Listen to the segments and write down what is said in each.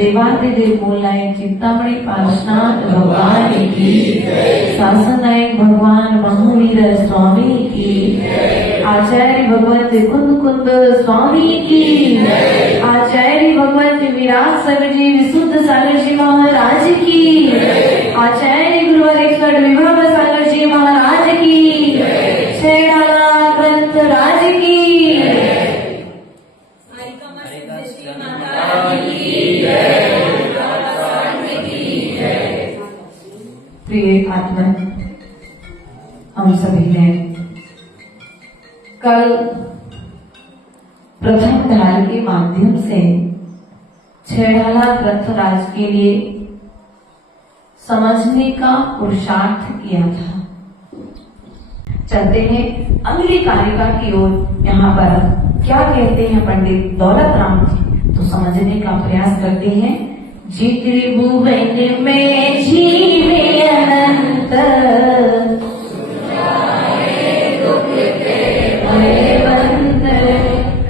देवादिदेव मूलनायक चिंतामणि पार्श्वनाथ भगवान की, शासनायक भगवान महावीर स्वामी की, आचार्य भगवत कुंद स्वामी की, आचार्य भगवत विराट सागर जी विशुद्ध सागर जी महाराज की, आचार्य गुरुवर विभव सागर जी महाराज की, छेड़ाला ग्रंथ राज की। प्रिय आत्मा, हम सभी ने कल प्रथम ध्यान के माध्यम से छेड़ाला ग्रंथराज के लिए समझने का पुरुषार्थ किया था। चलते हैं अगली कारिका की ओर। यहाँ पर क्या कहते हैं पंडित दौलत राम जी, तो समझने का प्रयास करते हैं। जी त्रिभुवन में जीवे अनंत,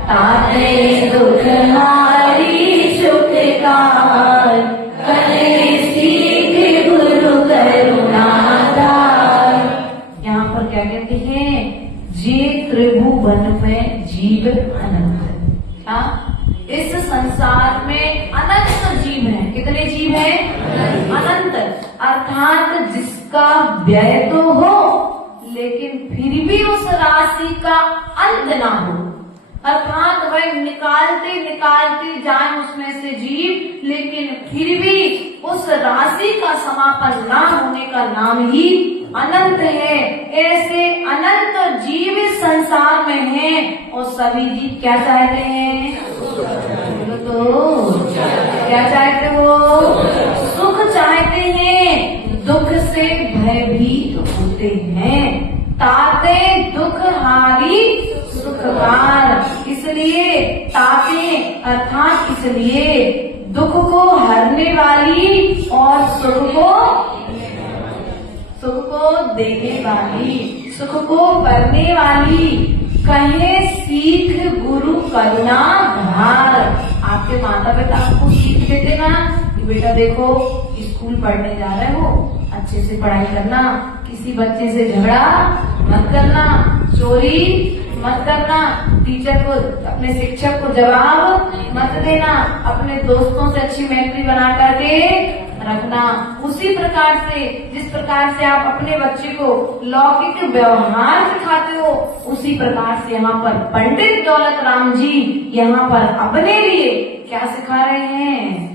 ताते दुख हारी चुटकार, करे सीख गुरु करुणाधार। यहाँ पर क्या कहते हैं? जे त्रिभुवन में जीव अनंत। क्या इस संसार में अनंत जीव हैं? कितने जीव हैं? अनंत। अर्थात जिसका व्यय तो हो लेकिन फिर भी उस राशि का अंत ना हो। अर्थात वह निकालते निकालते जाए उसमें से जीव, लेकिन फिर भी उस राशि का समापन ना होने का नाम ही अनंत है। ऐसे अनंत जीव इस संसार में हैं और सभी जीव क्या चाहते हैं? तो क्या चाहते हो? सुख चाहते हैं, दुख से भयभीत होते हैं। ताते दुख हारी सुखकार, इसलिए ताते अर्थात इसलिए दुख को हरने वाली और सुख को देने वाली, सुख को करने वाली, कहे सीख गुरु करुणा धार। आपके माता पिता आपको सीख देते ना कि बेटा देखो स्कूल पढ़ने जा रहे हो, अच्छे से पढ़ाई करना, किसी बच्चे से झगड़ा मत करना, चोरी मत करना, टीचर को अपने शिक्षक को जवाब मत देना, अपने दोस्तों से अच्छी मैत्री बना करके रखना। उसी प्रकार से जिस प्रकार से आप अपने बच्चे को लौकिक व्यवहार सिखाते हो, उसी प्रकार से यहाँ पर पंडित दौलत राम जी यहाँ पर अपने लिए क्या सिखा रहे हैं?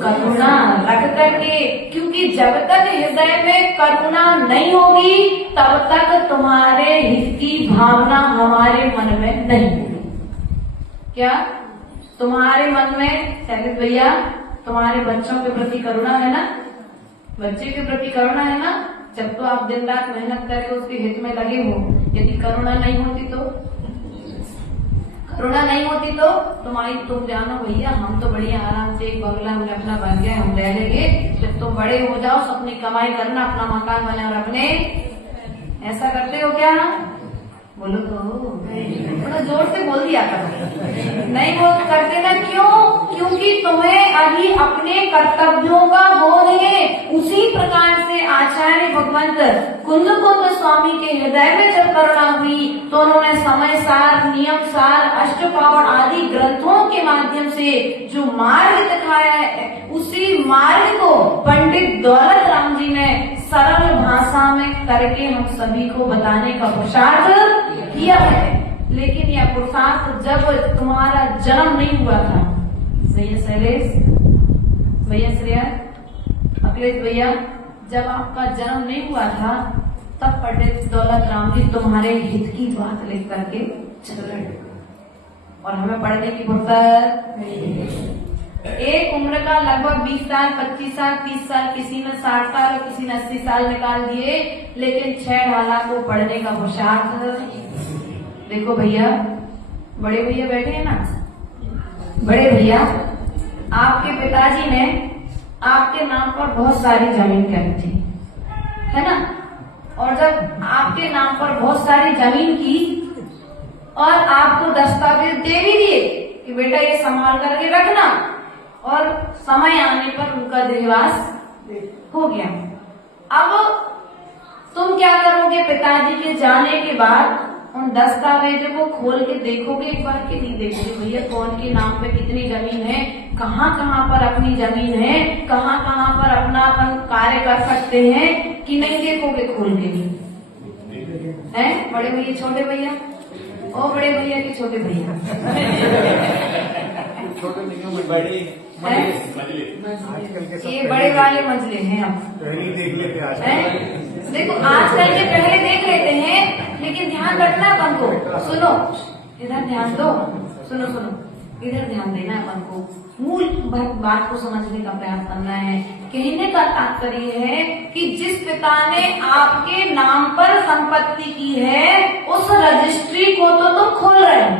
करुणा रख करके, क्योंकि जब तक हृदय में करुणा नहीं होगी तब तक तुम्हारे हित की भावना हमारे मन में नहीं होगी। क्या तुम्हारे मन में शैलेश भैया तुम्हारे बच्चों के प्रति करुणा है ना, बच्चे के प्रति करुणा है ना। जब तो आप दिन रात मेहनत करके उसके हित में लगे हो, यदि करुणा नहीं होती तो तुम जानो भैया हम तो बढ़िया आराम से एक बंगला हमने अपना बन गया, हम रह लेंगे। जब तुम बड़े हो जाओ अपनी कमाई करना, अपना मकान बना और अपने, ऐसा करते हो क्या? बोलो तो, थोड़ा जोर से बोल दिया करो। नहीं बोल करते ना, क्यों? क्योंकि तुम्हें अभी अपने कर्तव्यों का बोध है। उसी प्रकार से आचार्य भगवंत कुंद स्वामी के हृदय में जब करुणा हुई तो उन्होंने समय सार, नियम सार, अष्टपावड़ आदि ग्रंथों के माध्यम से जो मार्ग दिखाया है, उसी मार्ग को पंडित दौलत राम जी ने सरल भाषा में करके हम सभी को बताने का पुरुषार्थ किया है। लेकिन यह पुरुषार्थ जब तुम्हारा जन्म नहीं हुआ था, भैया शैलेश, भैया श्रेया, अखिलेश भैया, जब आपका जन्म नहीं हुआ था तब पंडित दौलत राम जी तुम्हारे हित की बात लेकर के चल रहे और हमें पढ़ने की फुर्सत नहीं। एक उम्र का लगभग 20 साल, 25 साल, 30 साल, किसी ने 60 साल और किसी ने 80 साल निकाल दिए, लेकिन 6 ढाला को पढ़ने का पुरुषार्थ। देखो भैया, बड़े भैया बैठे हैं ना, बड़े भैया, आपके पिताजी ने आपके नाम पर बहुत सारी जमीन करी थी, है ना। और जब आपके नाम पर बहुत सारी जमीन की और आपको दस्तावेज दे भी दिए कि बेटा ये संभाल करके रखना, और समय आने पर उनका देहवास हो गया। अब तुम क्या करोगे? पिताजी के जाने के बाद उन दस्तावेजों को खोल के देखोगे एक बार कि नहीं देखोगे? भैया कौन के नाम पे कितनी जमीन है, कहाँ कहाँ पर अपनी जमीन है, कहाँ कहाँ पर अपना अपन कार्य कर सकते हैं कि नहीं देखोगे खोल के? हैं बड़े भैया, छोटे भैया, ओ बड़े भैया के छोटे भैया, छोटे नहीं बड़े, ये बड़े वाले मंजिले हैं। अब देख लेते हैं। देखो आजकल के पहले देख लेते हैं, लेकिन ध्यान रखना अपन को। सुनो, इधर ध्यान दो, सुनो सुनो, इधर ध्यान देना अपन को। मूल बात को समझने का प्रयास करना है। कहने का तात्पर्य है कि जिस पिता ने आपके नाम पर संपत्ति की है, उस रजिस्ट्री को तो तुम खोल रहे हो,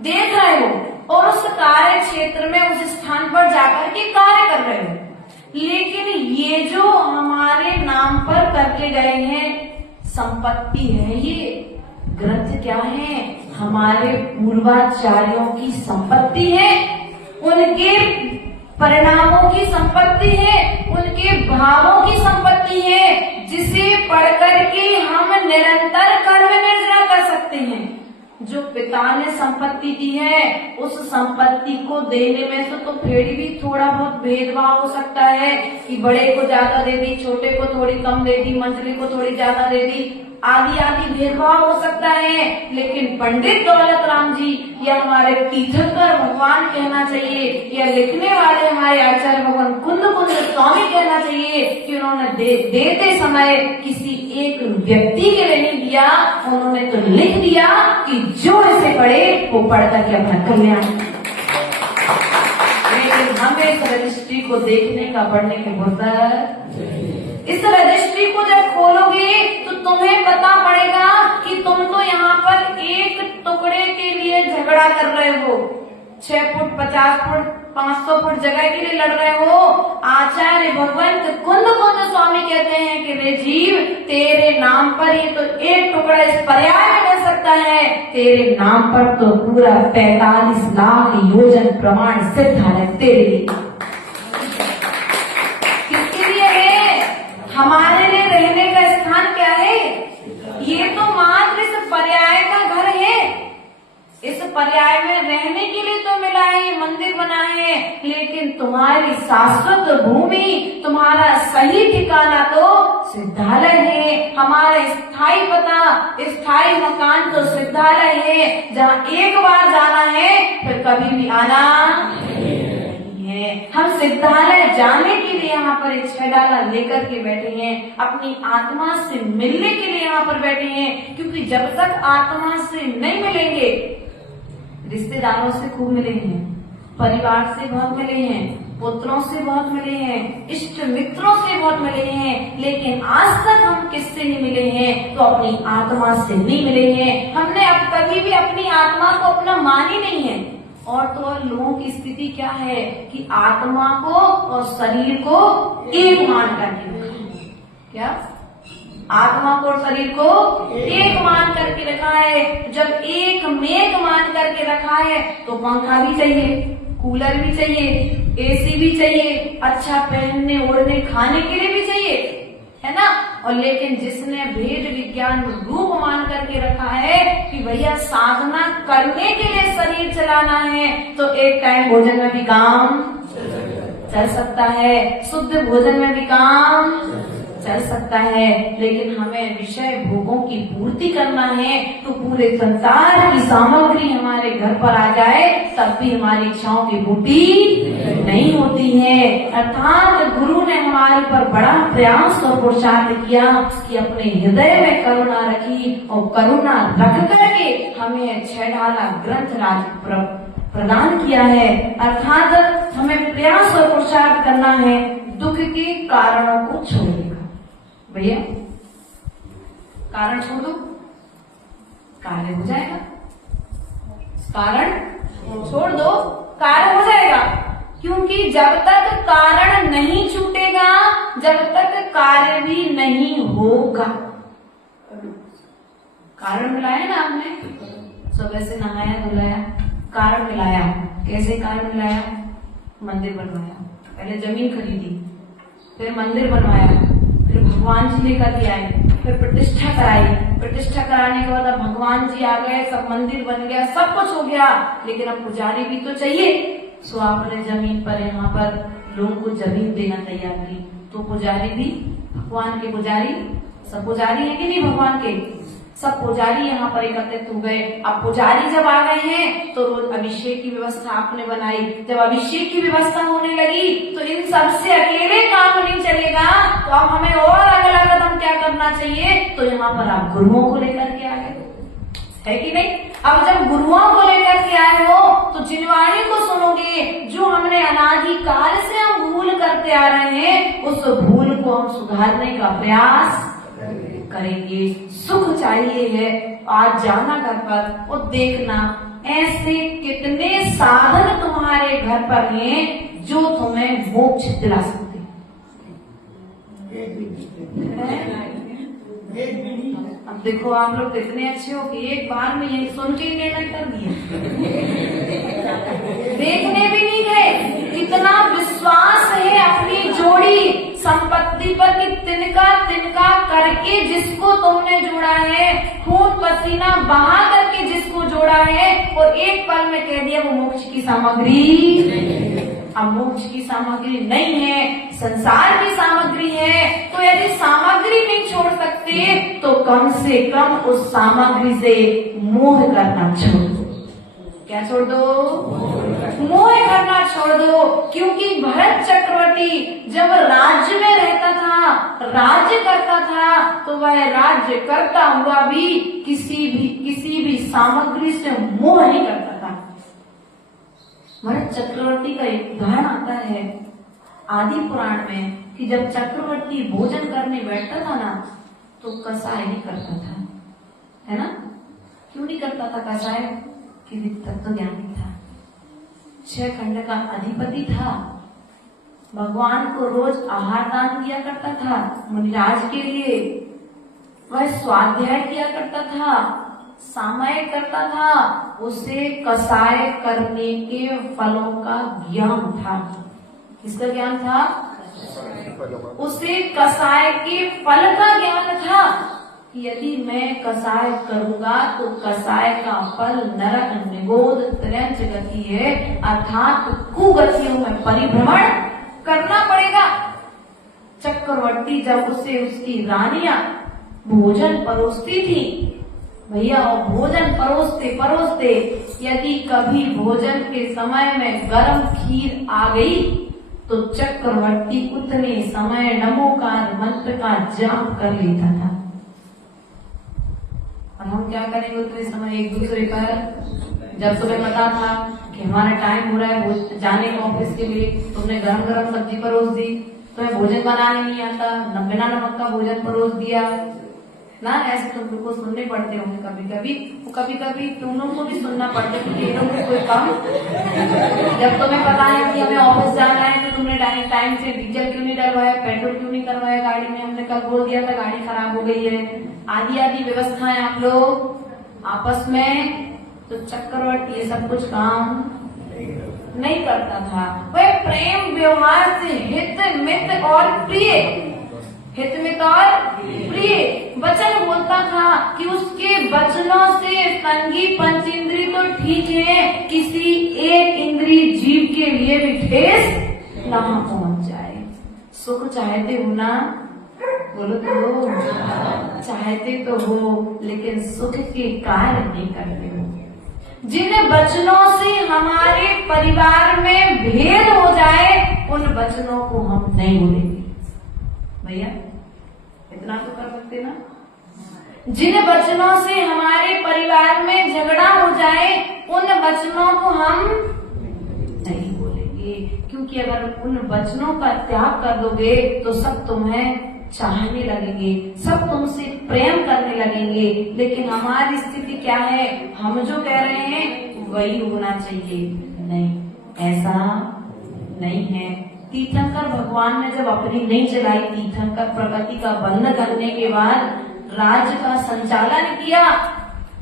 देख रहे हो, और उस कार्य क्षेत्र में उस स्थान पर जाकर के कार्य कर रहे हो। लेकिन ये जो हमारे नाम पर करके गए हैं संपत्ति है, ये ग्रंथ क्या है? हमारे पूर्वाचार्यों की संपत्ति है, उनके परिणामों की संपत्ति है, उनके भावों की संपत्ति है, जिसे पढ़कर के हम निरंतर कर्म निर्णय कर सकते हैं। जो पिता ने संपत्ति दी है, उस संपत्ति को देने में से तो फिर भी थोड़ा बहुत भेदभाव हो सकता है कि बड़े को ज्यादा दे दी, छोटे को थोड़ी कम दे दी, मंझले को थोड़ी ज्यादा दे दी, आदि आदि भेदभाव हो सकता है। लेकिन पंडित दौलत राम जी, या हमारे तीर्थंकर भगवान कहना चाहिए, या लिखने वाले हमारे आचार्य भगवान कुंद स्वामी कहना चाहिए कि उन्होंने देते समय किसी एक व्यक्ति के लिए नहीं दिया, उन्होंने तो लिख दिया कि जो इसे पढ़े वो पढ़ करके अपना कल्याण। लेकिन हमें इस रजिस्ट्री को देखने का, पढ़ने के फुर्सत। इस रजिस्ट्री को जब खोलोगे तो तुम्हें पता पड़ेगा कि तुम तो यहाँ पर एक टुकड़े के लिए झगड़ा कर रहे हो, 6 फुट, 50 फुट, 500 फुट जगह के लिए लड़ रहे हो। आचार्य भगवंत कुंद स्वामी कहते हैं कि रे जीव, तेरे नाम पर ये तो एक टुकड़ा इस पर्याय में मिल सकता है, तेरे नाम पर तो पूरा 45 लाख योजन प्रमाण सिद्ध है तेरे लिए। किसके लिए है? हमारे लिए रहने का स्थान क्या है? ये तो मात्र इस पर्याय का घर है। इस पर्याय में रहने के लिए तो मिला है, ये मंदिर बना है, लेकिन तुम्हारी शाश्वत भूमि, तुम्हारा सही ठिकाना तो सिद्धालय है। हमारा स्थायी पता, स्थायी मकान तो सिद्धालय है, जहाँ एक बार जाना है फिर कभी भी आना नहीं है। हम सिद्धालय जाने के लिए यहाँ पर एक 6 डाला लेकर के बैठे हैं, अपनी आत्मा से मिलने के लिए यहाँ पर बैठे हैं, क्योंकि जब तक आत्मा से नहीं मिलेंगे, रिश्तेदारों से खूब मिले हैं, परिवार से बहुत मिले हैं, पुत्रों से बहुत मिले हैं, इष्ट मित्रों से बहुत मिले हैं, लेकिन आज तक हम किससे नहीं मिले हैं? तो अपनी आत्मा से नहीं मिले हैं। हमने अब कभी भी अपनी आत्मा को अपना मान ही नहीं है। और तो और लोगों की स्थिति क्या है कि आत्मा को और शरीर को एक मान करके रखा है। क्या? आत्मा को और शरीर को एक मान करके रखा है। जब एक मेघ मान करके रखा है तो पंखा भी चाहिए, कूलर भी चाहिए, एसी भी चाहिए, अच्छा पहनने ओढ़ने खाने के लिए भी चाहिए, है ना। और लेकिन जिसने भेद विज्ञान रूप मान करके रखा है कि भैया साधना करने के लिए शरीर चलाना है, तो एक टाइम भोजन में भी काम चल सकता है, शुद्ध भोजन में भी काम चल सकता है, लेकिन हमें विषय भोगों की पूर्ति करना है तो पूरे संसार की सामग्री हमारे घर पर आ जाए तब भी हमारी इच्छाओं की पूर्ति नहीं होती है। अर्थात गुरु ने हमारे पर बड़ा प्रयास और पुरुषार्थ किया कि अपने हृदय में करुणा रखी और करुणा रख करके हमें 6 ढाला ग्रंथ राज प्रदान किया है। अर्थात हमें प्रयास और पुरुषार्थ करना है दुख के कारणों को छोड़ने का। भैया कारण छोड़ दो, कार्य हो जाएगा। कारण छोड़ दो, कार्य हो जाएगा। क्योंकि जब तक कारण नहीं छूटेगा, जब तक कार्य भी नहीं होगा। कारण मिलाया ना आपने, सुबह से नहाया धुलाया, कारण मिलाया। कैसे कारण मिलाया? मंदिर बनवाया, पहले जमीन खरीदी, फिर मंदिर बनवाया, फिर भगवान जी लेकर के आए, फिर प्रतिष्ठा कराई। प्रतिष्ठा कराने के बाद अब भगवान जी आ गए, सब मंदिर बन गया, सब कुछ हो गया, लेकिन अब पुजारी भी तो चाहिए। सो आपने जमीन पर यहाँ पर लोगों को जमीन देना तैयार की, तो पुजारी भी भगवान के पुजारी, सब पुजारी है कि नहीं भगवान के, सब पुजारी यहाँ पर एकत्रित हो गए। अब पुजारी जब आ गए हैं तो रोज अभिषेक की व्यवस्था आपने बनाई। जब अभिषेक की व्यवस्था होने लगी तो इन सबसे अकेले काम नहीं चलेगा, तो अब हमें और अगला कदम क्या करना चाहिए? तो यहाँ पर आप गुरुओं को लेकर के आ गए, है कि नहीं। अब जब गुरुओं को लेकर के आए हो तो जिनवाणी को सुनोगे। जो हमने अनादिकाल से हम भूल करते आ रहे हैं, उस भूल को हम सुधारने का प्रयास करेंगे। सुख चाहिए है, आज जाना घर पर और देखना ऐसे कितने साधन तुम्हारे घर पर हैं जो तुम्हें मोक्ष दिला सकते हैं। अब देखो आप लोग कितने अच्छे हो कि एक बार में यही सुन के निर्णय कर दिया, देखने भी नहीं गए। इतना विश्वास है अपनी जोड़ी संपत्ति पर कि तिनका तिनका करके जिसको तुमने जोड़ा है, खून पसीना बहा करके जिसको जोड़ा है, और एक पल में कह दिया वो मोक्ष की सामग्री। अब मोक्ष की सामग्री नहीं है, संसार की सामग्री है। तो यदि सामग्री नहीं छोड़ सकते तो कम से कम उस सामग्री से मोह करना छोड़ दो। क्या छोड़ दो? मोह करना छोड़ दो। क्योंकि भरत चक्रवर्ती जब राज्य में रहता था, राज्य करता था, तो वह राज्य करता हुआ भी किसी भी सामग्री से मोह नहीं करता था। भरत चक्रवर्ती का एक उदाहरण आता है आदि पुराण में कि जब चक्रवर्ती भोजन करने बैठता था ना, तो कसाय नहीं करता था, है ना। क्यों नहीं करता था कसाय? कि तत्व ज्ञानी था, 6 खंड का अधिपति था, भगवान को रोज आहार दान दिया करता था मुनिराज के लिए, वह स्वाध्याय किया करता था, सामय करता था, उसे कसाय करने के फलों का ज्ञान था। किसका ज्ञान था? उसे कसाय के फल का ज्ञान था। यदि मैं कसाय करूंगा तो कसाय का फल नरक निगोद त्रयंच गति है, अर्थात कुगतियों में परिभ्रमण करना पड़ेगा। चक्रवर्ती जब उसे उसकी रानियां भोजन परोसती थी भैया, और भोजन परोसते यदि कभी भोजन के समय में गर्म खीर आ गई तो चक्रवर्ती उतने समय नमोकार मंत्र का जाप कर लेता था। और हम क्या करेंगे उतने समय? एक दूसरे पर, जब तुम्हें पता था कि हमारा टाइम हो रहा है जाने का ऑफिस के लिए, तुमने गरम गरम सब्जी परोस दी, तुम्हें भोजन बनाने नहीं आता, बिना नमक का भोजन परोस दिया ना। ऐसे तुम लोग को सुनने पड़ते होंगे कभी कभी तुम लोग को भी सुनना पड़ता है कि ये लोग कोई काम, जब तुम्हें पता है कि हमें ऑफिस जाना है तो तुमने टाइम से डीजल क्यों नहीं डलवाया, पेट्रोल क्यों नहीं करवाया गाड़ी में, हमने कल बोल दिया था गाड़ी खराब हो गई है, आदि व्यवस्थाएं आप लोग आपस में। तो चक्रवर्ती ये सब कुछ काम नहीं करता था। वह प्रेम व्यवहार से हित मित और प्रिय, हित मित और प्रिय वचन बोलता था कि उसके वचनों से संगी पंच इंद्री तो ठीक है, किसी एक इंद्री जीव के लिए भी ठेस ना पहुंच जाए। सुख चाहते हो ना, बोलो तो चाहते तो हो, लेकिन सुख के कार्य नहीं करते हो। जिन वचनों से हमारे परिवार में भेद हो जाए उन वचनों को हम नहीं बोलेंगे। भैया इतना तो कर सकते ना। जिन वचनों से हमारे परिवार में झगड़ा हो जाए उन वचनों को हम नहीं बोलेंगे, क्योंकि अगर उन वचनों का त्याग कर दोगे तो सब तुम्हें चाहने लगेंगे, सब तुमसे प्रेम करने लगेंगे। लेकिन हमारी स्थिति क्या है, हम जो कह रहे हैं वही होना चाहिए, नहीं, ऐसा नहीं है। तीर्थंकर भगवान ने जब अपनी नहीं चलाई, तीर्थंकर प्रकृति का बंध करने के बाद राज्य का संचालन किया,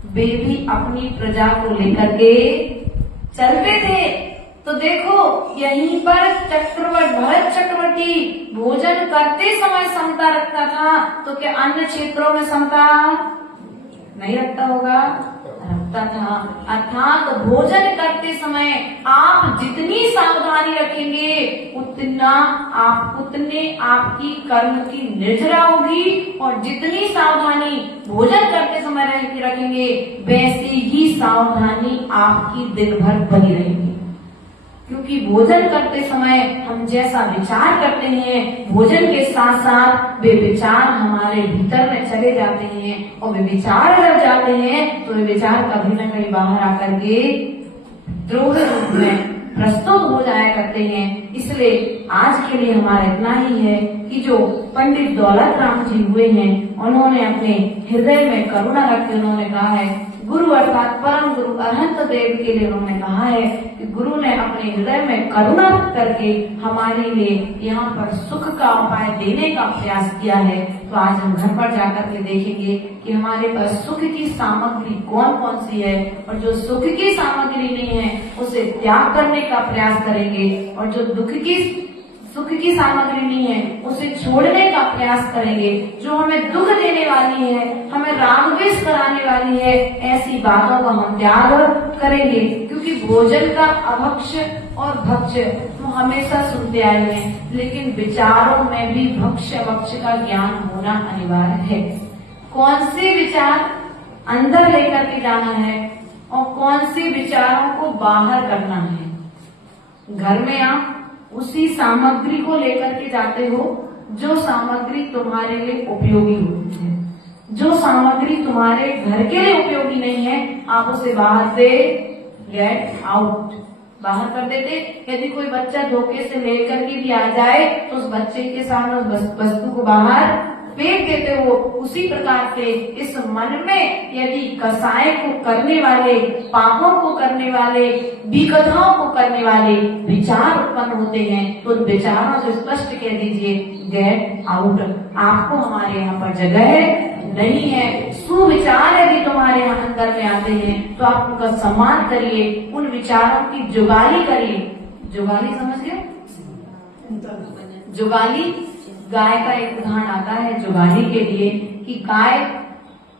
वे भी अपनी प्रजा को लेकर के चलते थे। तो देखो यहीं पर भरत चक्रवर्ती भोजन करते समय समता रखता था, तो क्या अन्य क्षेत्रों में समता नहीं रखता होगा? रखता था। अर्थात भोजन करते समय आप जितनी सावधानी रखेंगे उतने आपकी कर्म की निर्जरा होगी, और जितनी सावधानी भोजन करते समय रखेंगे वैसी ही सावधानी आपकी दिन भर बनी रहेगी। क्योंकि भोजन करते समय हम जैसा विचार करते हैं, भोजन के साथ साथ वे विचार हमारे भीतर में चले जाते हैं, और वे विचार जब जाते हैं तो वे विचार कभी न कहीं बाहर आकर के द्रोह रूप में प्रस्तुत हो जाया करते हैं। इसलिए आज के लिए हमारा इतना ही है कि जो पंडित दौलत राम जी हुए हैं, उन्होंने अपने हृदय में करुणा रख के उन्होंने कहा है, गुरु अर्थात परम गुरु अरहंत देव के लिए उन्होंने कहा है कि गुरु ने अपने हृदय में करुणा करके हमारे लिए यहाँ पर सुख का उपाय देने का प्रयास किया है। तो आज हम घर पर जाकर के देखेंगे कि हमारे पास सुख की सामग्री कौन कौन सी है, और जो सुख की सामग्री नहीं है उसे त्याग करने का प्रयास करेंगे, और जो सुख की सामग्री नहीं है उसे छोड़ने का प्रयास करेंगे। जो हमें दुख देने वाली है, हमें राग द्वेष कराने वाली है, ऐसी बातों का हम त्याग करेंगे। क्योंकि भोजन का अभक्ष्य और भक्ष्य हम हमेशा सुनते आए हैं, लेकिन विचारों में भी भक्ष्य भक्ष्य का ज्ञान होना अनिवार्य है। कौन से विचार अंदर लेकर के जाना है और कौन से विचारों को बाहर करना है। घर में आप उसी सामग्री को लेकर के जाते हो जो सामग्री तुम्हारे लिए उपयोगी होती है। जो सामग्री तुम्हारे घर के लिए उपयोगी नहीं है, आप उसे बाहर से गेट आउट बाहर कर देते। यदि कोई बच्चा धोखे से लेकर के भी आ जाए तो उस बच्चे के सामने उस वस्तु को बाहर फेंक देते हो। उसी प्रकार से इस मन में यदि कसाय को करने वाले, पापों को करने वाले, विकथाओं को करने वाले विचार उत्पन्न होते हैं, तो उन विचारों से स्पष्ट कह दीजिए गेट आउट। आपको हमारे यहाँ पर जगह नहीं है। सुविचार यदि तुम्हारे यहाँ अंदर में आते हैं तो आप उनका सम्मान करिए, उन विचारों की जुगाली करिए। जुगाली समझ गए? जुगाली गाय का एक उदाहरण आता है जुगाली के लिए, कि गाय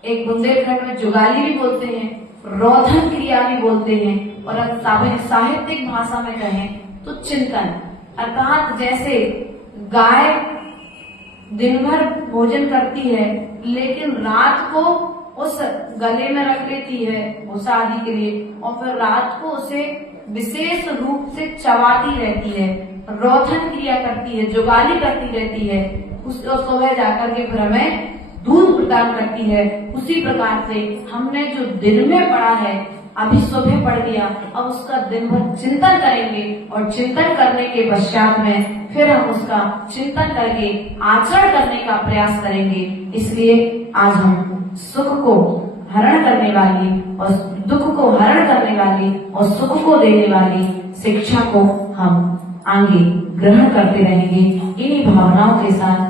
एक बुंदेलखंड में जुगाली भी बोलते हैं, रोधन क्रिया भी बोलते हैं, और अगर साहित्यिक भाषा में कहें तो चिंतन। अर्थात जैसे गाय दिन भर भोजन करती है लेकिन रात को उस गले में रख लेती है भूसा आदि के लिए, और फिर रात को उसे विशेष रूप से चबाती रहती है, रोधन क्रिया करती है, जुगाली करती रहती है, उसको सुबह जाकर के फिर हमें दूध प्रदान करती है। उसी प्रकार से हमने जो दिन में पढ़ा है अभी सुबह पढ़ दिया, अब उसका दिन भर चिंतन करेंगे और चिंतन करने के पश्चात में फिर हम उसका चिंतन करके आचरण करने का प्रयास करेंगे। इसलिए आज हम सुख को हरण करने वाली और दुख को हरण करने वाली और सुख को देने वाली शिक्षा को हम आगे ग्रहण करते रहेंगे। इन्हीं भावनाओं के साथ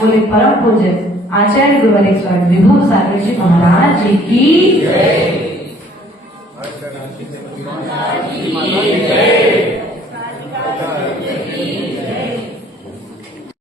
बोले परम पूज्य आचार्य गुरुवरेश्वर विभू सागर जी महाराज जी की अच्छा